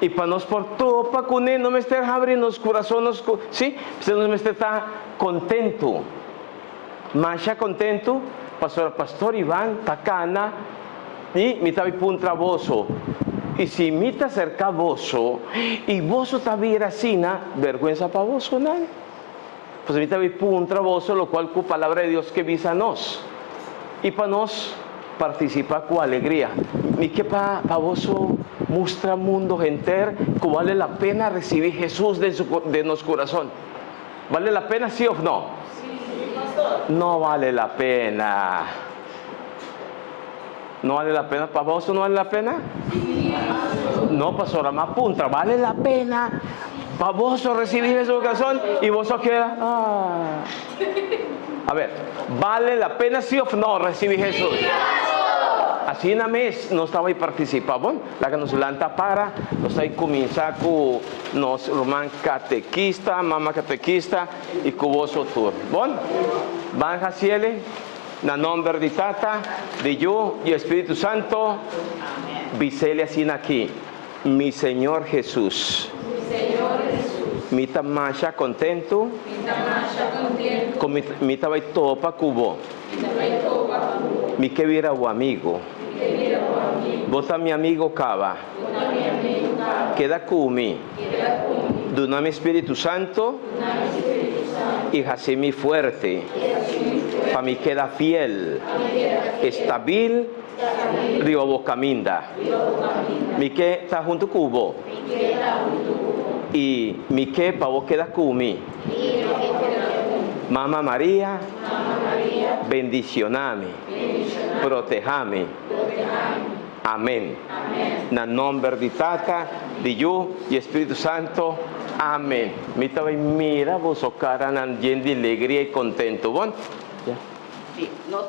Y para nos por todo, para que no me esté abriendo los corazones, ¿sí? Se nos me está contento. Más contento, pastor Iván, tacana, y mi tabi puntra voso. Y si mi te acerca voso, y voso tabi sina, vergüenza para voso, ¿no? Pues mi tabi puntra voso, lo cual con palabra de Dios que visa nos. Y para nos participa con alegría. Mi que para voso muestra mundo enter que vale la pena recibir Jesús de nuestro corazón. ¿Vale la pena, sí o no? Sí, no vale la pena. ¿No vale la pena? ¿Para vos no vale la pena? Sí. No, pastora, más punta. ¿Vale la pena? Para vos recibir Jesús de corazón y vos queda. A ver, ¿vale la pena, sí o no recibir Jesús? Sí. Así en la mes no estaba ahí participando, la que nos lanta para, nos ahí comienza con nos román catequista, mamá catequista y cuboso tour. Bon, van a ciele, na nombre de Tata, de yo y Espíritu Santo, visele así aquí, mi Señor Jesús. Mi Señor Jesús. Mi tamasha contento. Mi tabay topa cubo. Mi que vira o amigo. Bota mi amigo cava. Queda cumi. Duname Espíritu Santo. Y haceme fuerte. Para mí queda fiel. Estabil. Río Bocaminda. Mi que está junto cubo. Y mi que pa vos queda cumi. Mamá María, bendicioname, protejame. Amén. Na nombre de Tata, de yo y Espíritu Santo. Amén. Mira vos cara lleno de alegría y contento. ¿Bon? ¿Ya? Sí, no